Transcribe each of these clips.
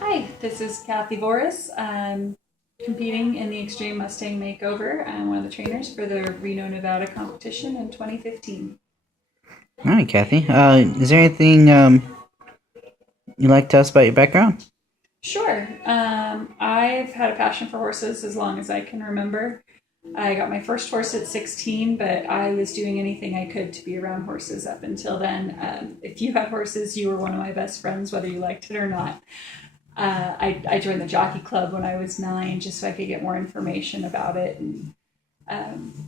Hi, this is Kathy Voorhis. I'm competing in the Extreme Mustang Makeover. I'm one of the trainers for the Reno, Nevada competition in 2015. All right, Kathy. Is there anything you'd like to tell us about your background? Sure. I've had a passion for horses as long as I can remember. I got my first horse at 16, but I was doing anything I could to be around horses up until then. If you had horses, you were one of my best friends, whether you liked it or not. I joined the jockey club when I was 9 just so I could get more information about it. And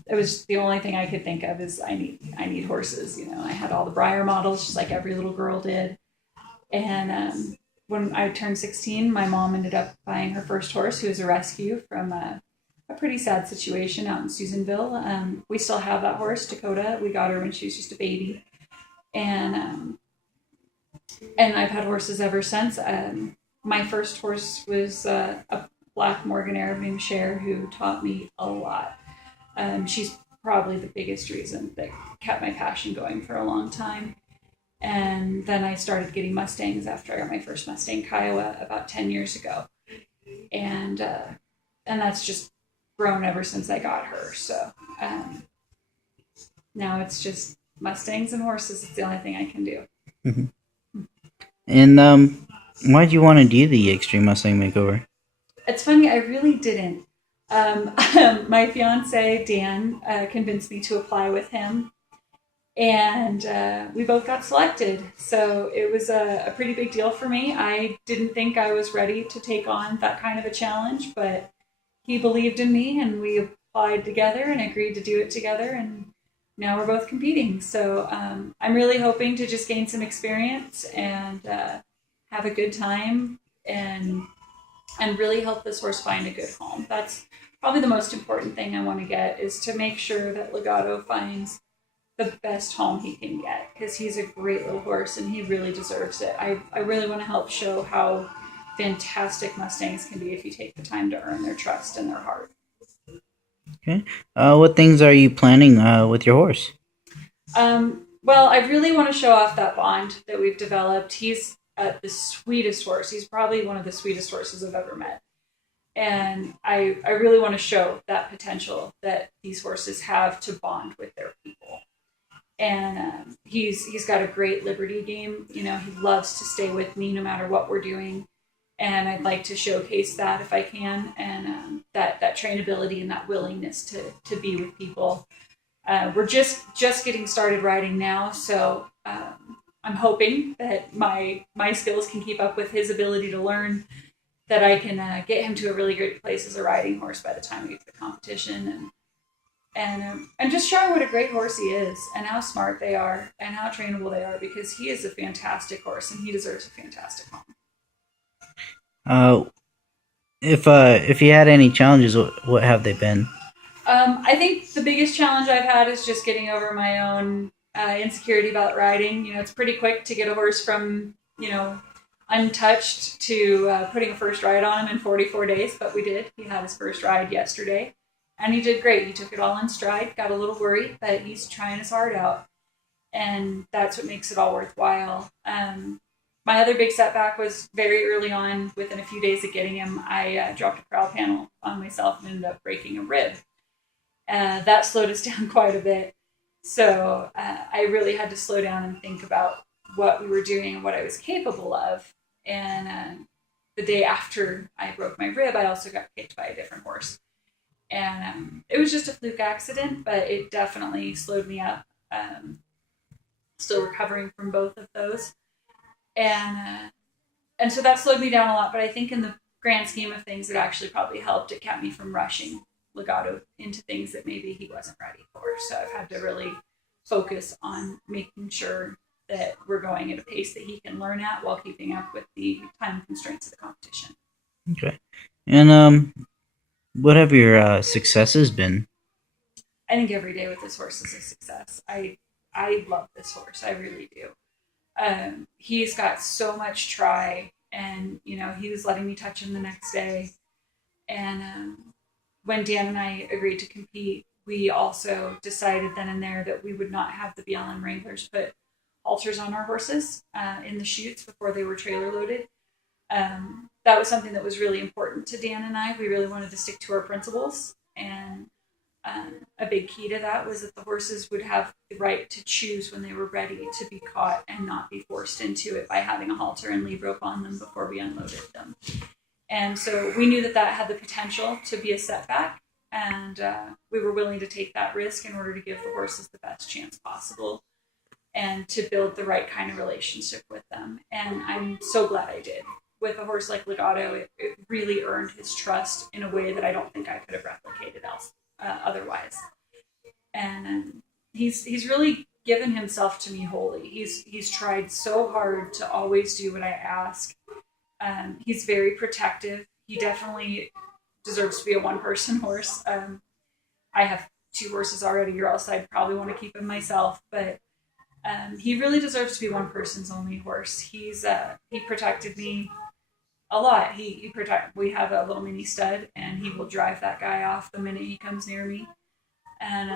it was the only thing I could think of is I need horses. I had all the Breyer models, just like every little girl did. And when I turned 16, my mom ended up buying her first horse, who was a rescue from a pretty sad situation out in Susanville. We still have that horse, Dakota. We got her when she was just a baby, and I've had horses ever since. My first horse was a black Morgan Arab named Cher, who taught me a lot. She's probably the biggest reason that kept my passion going for a long time. And then I started getting Mustangs after I got my first Mustang Kiowa about 10 years ago. And that's just grown ever since I got her. So um, now it's just Mustangs and horses. It's the only thing I can do. Mhm. And why did you want to do the Extreme Mustang Makeover? It's funny, I really didn't. My fiance, Dan, convinced me to apply with him. And we both got selected. So it was a pretty big deal for me. I didn't think I was ready to take on that kind of a challenge, but he believed in me and we applied together and agreed to do it together. And now we're both competing. So I'm really hoping to just gain some experience and have a good time and really help this horse find a good home. That's probably the most important thing I want to get is to make sure that Legato finds the best home he can get because he's a great little horse and he really deserves it. I really want to help show how fantastic Mustangs can be if you take the time to earn their trust and their heart. Okay. What things are you planning with your horse? Well, I really want to show off that bond that we've developed. He's the sweetest horse. He's probably one of the sweetest horses I've ever met. And I really want to show that potential that these horses have to bond with their people. And he's got a great liberty game. He loves to stay with me no matter what we're doing, and I'd like to showcase that if I can, and that trainability and that willingness to be with people. We're just getting started riding now, so I'm hoping that my skills can keep up with his ability to learn. That I can get him to a really great place as a riding horse by the time we get to the competition, and just showing what a great horse he is and how smart they are and how trainable they are because he is a fantastic horse and he deserves a fantastic home. Uh, if you had any challenges, what have they been? I think the biggest challenge I've had is just getting over my own insecurity about riding. It's pretty quick to get a horse from untouched to putting a first ride on him in 44 days, but we did. He had his first ride yesterday, and he did great. He took it all in stride, got a little worried, but he's trying his heart out, and that's what makes it all worthwhile. My other big setback was very early on, within a few days of getting him, I dropped a corral panel on myself and ended up breaking a rib. That slowed us down quite a bit. So I really had to slow down and think about what we were doing and what I was capable of. And the day after I broke my rib, I also got kicked by a different horse. And it was just a fluke accident, but it definitely slowed me up. Still recovering from both of those. And so that slowed me down a lot. But I think in the grand scheme of things, it actually probably helped. It kept me from rushing Legato into things that maybe he wasn't ready for. So I've had to really focus on making sure that we're going at a pace that he can learn at while keeping up with the time constraints of the competition. Okay. And what have your successes been? I think every day with this horse is a success. I love this horse. I really do. He's got so much try, and he was letting me touch him the next day. And when Dan and I agreed to compete, we also decided then and there that we would not have the BLM Wranglers put halters on our horses in the chutes before they were trailer loaded. that was something that was really important to Dan and I. We really wanted to stick to our principles, and a big key to that was that the horses would have the right to choose when they were ready to be caught and not be forced into it by having a halter and lead rope on them before we unloaded them. And so we knew that that had the potential to be a setback, and we were willing to take that risk in order to give the horses the best chance possible and to build the right kind of relationship with them. And I'm so glad I did. With a horse like Legato, it really earned his trust in a way that I don't think I could have replicated otherwise. And he's really given himself to me wholly. He's tried so hard to always do what I ask. He's very protective. He definitely deserves to be a one-person horse. I have 2 horses already, or else I'd probably want to keep him myself. But he really deserves to be one person's only horse. He protected me a lot. We have a little mini stud, and he will drive that guy off the minute he comes near me. And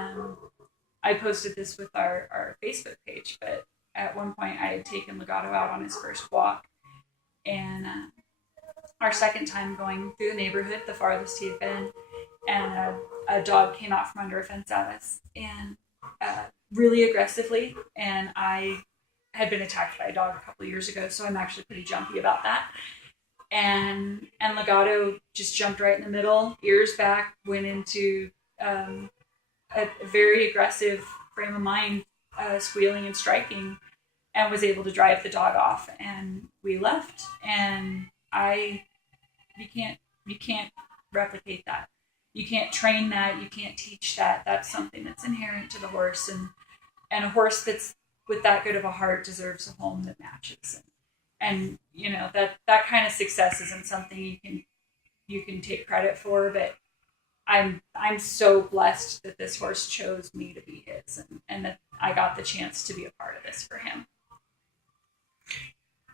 I posted this with our Facebook page, but at one point I had taken Legato out on his first walk, and our second time going through the neighborhood, the farthest he had been, and a dog came out from under a fence at us, and really aggressively, and I had been attacked by a dog a couple of years ago, so I'm actually pretty jumpy about that. And Legato just jumped right in the middle, ears back, went into a very aggressive frame of mind, squealing and striking, and was able to drive the dog off. And we left. And you can't replicate that. You can't train that. You can't teach that. That's something that's inherent to the horse. And a horse that's with that good of a heart deserves a home that matches. And you know, that kind of success isn't something you can take credit for, but I'm so blessed that this horse chose me to be his, and that I got the chance to be a part of this for him.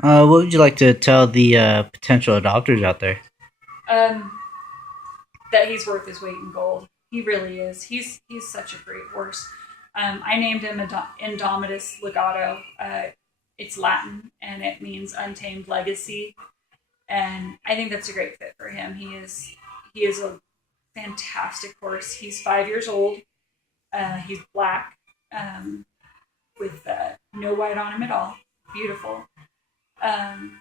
What would you like to tell the potential adopters out there? That he's worth his weight in gold. He really is. He's such a great horse. I named him Indomitus Legato. It's Latin, and it means untamed legacy. And I think that's a great fit for him. He is a fantastic horse. He's 5 years old. He's black, with no white on him at all. Beautiful. And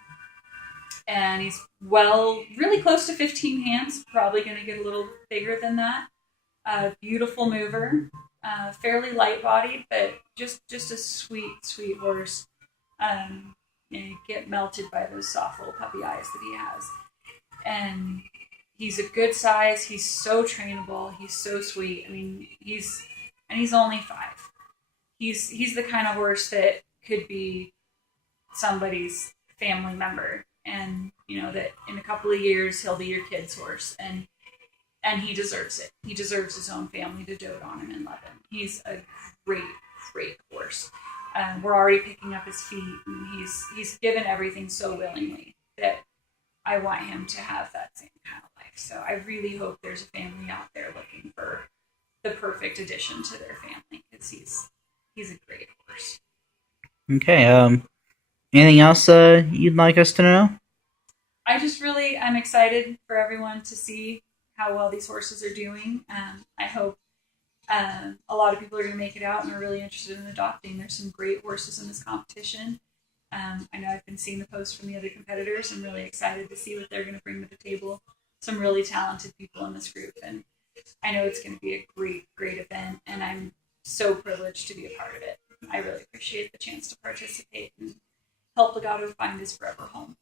he's really close to 15 hands. Probably going to get a little bigger than that. Beautiful mover. Fairly light-bodied, but just a sweet, sweet horse. You get melted by those soft little puppy eyes that he has. And he's a good size. He's so trainable. He's so sweet. I mean, he's only 5. He's the kind of horse that could be somebody's family member, and you know that in a couple of years he'll be your kid's horse, and he deserves it. He deserves his own family to dote on him and love him. He's a great, great horse. We're already picking up his feet, and he's given everything so willingly that I want him to have that same kind of life. So I really hope there's a family out there looking for the perfect addition to their family, because he's a great horse. Okay. Anything else you'd like us to know? I'm excited for everyone to see how well these horses are doing. I hope a lot of people are going to make it out and are really interested in adopting. There's some great horses in this competition. I know I've been seeing the posts from the other competitors. I'm really excited to see what they're going to bring to the table. Some really talented people in this group, and I know it's going to be a great, great event, and I'm so privileged to be a part of it. I really appreciate the chance to participate and help Legato find his forever home.